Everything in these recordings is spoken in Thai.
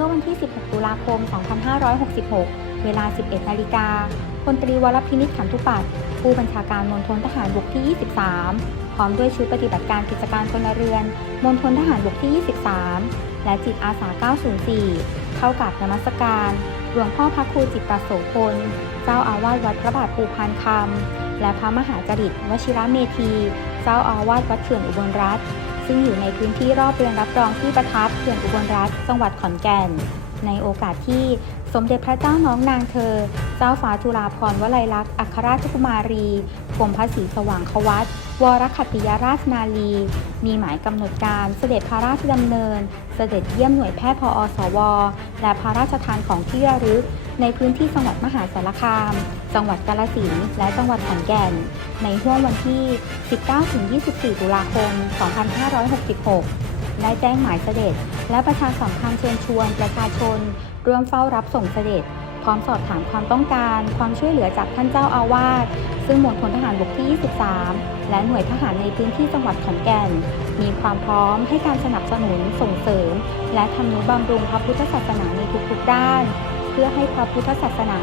มื่อวันที่ 16 ตุลาคม 2566 เวลา 11 นาฬิกาพลตรีวรพินิจขันธุปัตผู้บัญชาการมณฑลทหารบกที่ 23 พร้อมด้วยชุดปฏิบัติการกิจการพลเรือนมณฑลทหารบกที่ 23 และจิตอาสา 904 เข้ากับนมัสการหลวงพ่อพระครูจิตตโสพล เจ้าอาวาสวัดพระบาทภูพานคำและพระมหาจริตวชิระเมธี เจ้าอาวาสวัดเขื่อนอุบลรัฐ ซึ่งอยู่ในพื้นที่รอบเรือนรับรองที่ประทับเขื่อนอุบลรัฐจังหวัดขอนแก่น ในโอกาสที่สมเด็จพระเจ้าน้องนางเธอ เจ้าฟ้าจุฬาภรณ์วลัยลักษณ์อัครราชกุมารีกรมพระศรีสว่างควัตวรคัติยราชนาลี มีหมายกำหนดการเสด็จพระราชดำเนิน เสด็จเยี่ยมหน่วยแพทย์พออสว และพระราชทานของที่ระลึก ในพื้นที่จังหวัดมหาสารคาม จังหวัดกาฬสินและจังหวัดขอนแก่น ในห่วงวันที่ 19-24 ตุลาคม 2566 ได้แจ้งหมายเสด็จ และประชาสัมพันธ์เชิญชวน ประชาชนร่วมเฝ้ารับส่งเสด็จ พร้อมสอบถามความต้องการ ความช่วยเหลือจากท่านเจ้าอาวาสซึ่งมณฑลทหารบกที่ 23 และหน่วยทหารในพื้นที่จังหวัดขอนแก่น มีความพร้อมให้การสนับสนุนส่งเสริม และทำนุบำรุงพระพุทธศาสนาในทุกๆด้าน เพื่อให้พระพุทธศาสนา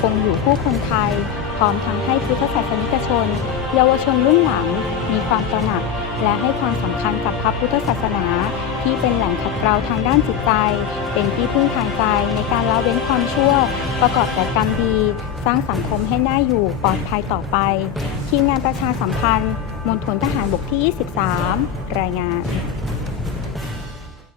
คงอยู่คู่คนไทย พร้อมทั้งให้พุทธศาสนิกชน เยาวชนรุ่นหลัง มีความตระหนัก และให้ความสำคัญกับพระพุทธศาสนา ที่เป็นแหล่งขัดเกลาทางด้านจิตใจ เป็นที่พึ่งทางใจในการละเว้นความชั่ว ประกอบแต่กรรมดี สร้างสังคมให้น่าอยู่ปลอดภัยต่อไป ทีมงานประชาสัมพันธ์มณฑลทหารบกที่ 23 รายงาน